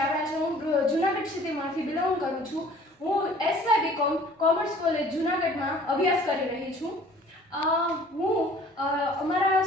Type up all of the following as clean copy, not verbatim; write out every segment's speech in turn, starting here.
ચાવડા છે. હું જુનાગઢ સિટીમાંથી બિલોંગ કરું છું. હું એસવાય બીકોમ કોમર્સ કોલેજ જુનાગઢમાં અભ્યાસ કરી રહી છું. હું અમારા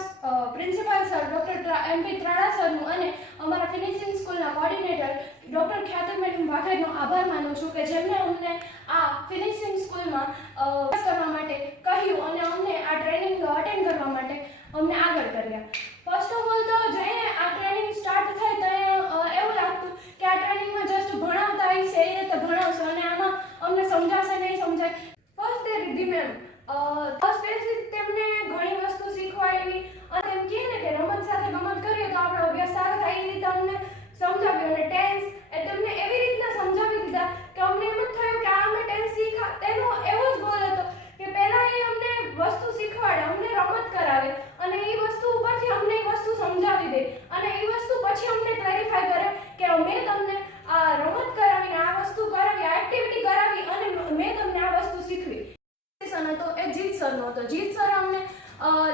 પ્રિન્સિપાલ સર ડૉક્ટર MP ત્રાડા સરનું અને અમારા ફિનિશિંગ સ્કૂલના કોર્ડિનેટર ડૉક્ટર ખ્યાતિ મેડમ વાઘેરનો આભાર માનું છું કે જેમણે અમને આ ફિનિશિંગ સ્કૂલમાં અભ્યાસ કરવા માટે કહ્યું અને અમને આ ટ્રેનિંગ અટેન્ડ કરવા માટે અમને આગળ કર્યા. ફર્સ્ટ ઓફ ઓલ તો જ્યારે આ ટ્રેનિંગ સ્ટાર્ટ થઈ ત્યારે એવું લાગતું કે આ ટ્રેનિંગમાં જસ્ટ ભણાવતા હશે એ રીતે ભણાવશે અને આમાં અમને સમજાશે નહીં સમજાય. First day Riddhi ma'am first day તેમને ઘણી વસ્તુ શીખવાડી અને એમ કહે ને કે રમત સાથે ગમત કરીએ તો આપણો અભ્યાસ સારો થાય એ રીતે અમને સમજાવ્યું. અને ટેન્સ એ તેમને એવી રીતના સમજાવી દીધા કે અમને એમ જ થયું કે આ અમે ટેન્સ શીખા. તેનો એવો જ ગોલ હતો કે પહેલાં એ અમને વસ્તુ શીખવાડે, અમને રમત કરાવે અને એ વસ્તુ ઉપરથી અમને એ વસ્તુ સમજાવી દે અને એ વસ્તુ પછી અમને ક્લેરિફાય કરે કે મેં તમને આ રમત કરાવીને આ વસ્તુ કરાવી, આ એક્ટિવિટી કરાવી અને મેં તમને આ વસ્તુ શીખવી. હતો એ જીત સરનો હતો. જીત સર અમને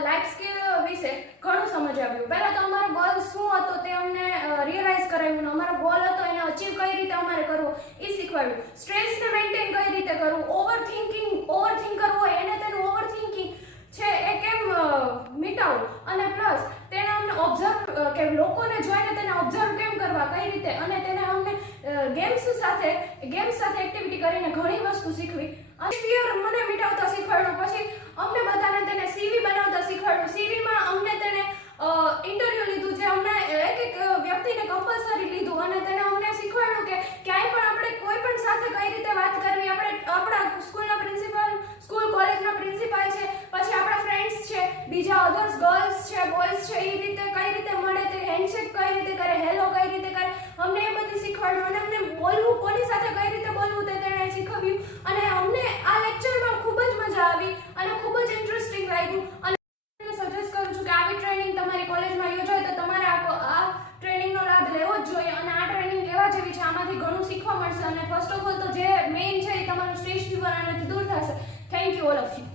લાઈફ સ્કિલ વિશે ઘણું સમજાવ્યું. પહેલાં તો અમારો ગોલ શું હતો તે અમને રિયલાઇઝ કરાવ્યું અને અમારો ગોલ હતો એને અચીવ કઈ રીતે અમારે કરવો એ શીખવાડ્યું. સ્ટ્રેસને મેન્ટેન કઈ રીતે કરવું, ઓવરથિંકર હોય એને તેનું ઓવરથિંકિંગ છે એ કેમ મિટાવવું અને પ્લસ તેને અમને ઓબ્ઝર્વ કે લોકોને જોઈને તેને ઓબ્ઝર્વ કેમ કરવા કઈ રીતે અને તેને અમને ગેમ્સ સાથે એક્ટિવિટી કરીને ઘણી વસ્તુ શીખવી. અને ફિયર મને મિટાવતા શીખવાડ્યું. પછી અમને બધાને તેને CV બનાવતા શીખવાડ્યું. CVમાં અમને તેને ઇન્ટરવ્યૂ લીધું જે અમને એક વ્યક્તિને કમ્પલસરી લીધું અને તેને અમને શીખવાડ્યું કે ક્યાંય પણ આપણે કોઈ પણ સાથે કઈ રીતે વાત કરવી. આપણે આપણા સ્કૂલના પ્રિન્સિપાલ, સ્કૂલ કોલેજના પ્રિન્સિપાલ છે, પછી આપણા ફ્રેન્ડ્સ છે, બીજા અધર્સ ગર્લ્સ છે, બોયઝ છે, એ રીતે કઈ રીતે મળે, તે હેન્ડશેક કઈ રીતે કરે, હેલો કઈ રીતે કરે, અમને એ બધી શીખવાડ્યું. અને અમને બોલવું, કોની સાથે કઈ રીતે બોલવું તે તેણે શીખવ્યું. અને અમને આ લેક્ચરમાં ખૂબ જ મજા આવી અને ખૂબ જ ઇન્ટરેસ્ટિંગ લાગ્યું. અને સજેસ્ટ કરું છું કે આવી ટ્રેનિંગ તમારી કોલેજમાં યોજાય તો તમારે આ ટ્રેનિંગનો લાભ લેવો જ જોઈએ અને આ ટ્રેનિંગ લેવા જેવી છે. આમાંથી ઘણું શીખવા મળશે અને ફર્સ્ટ ઓફ ઓલ તો જે મેઇન છે એ તમારું સ્ટ્રેસ ફીવર આનાથી દૂર થશે. Thank you all of you.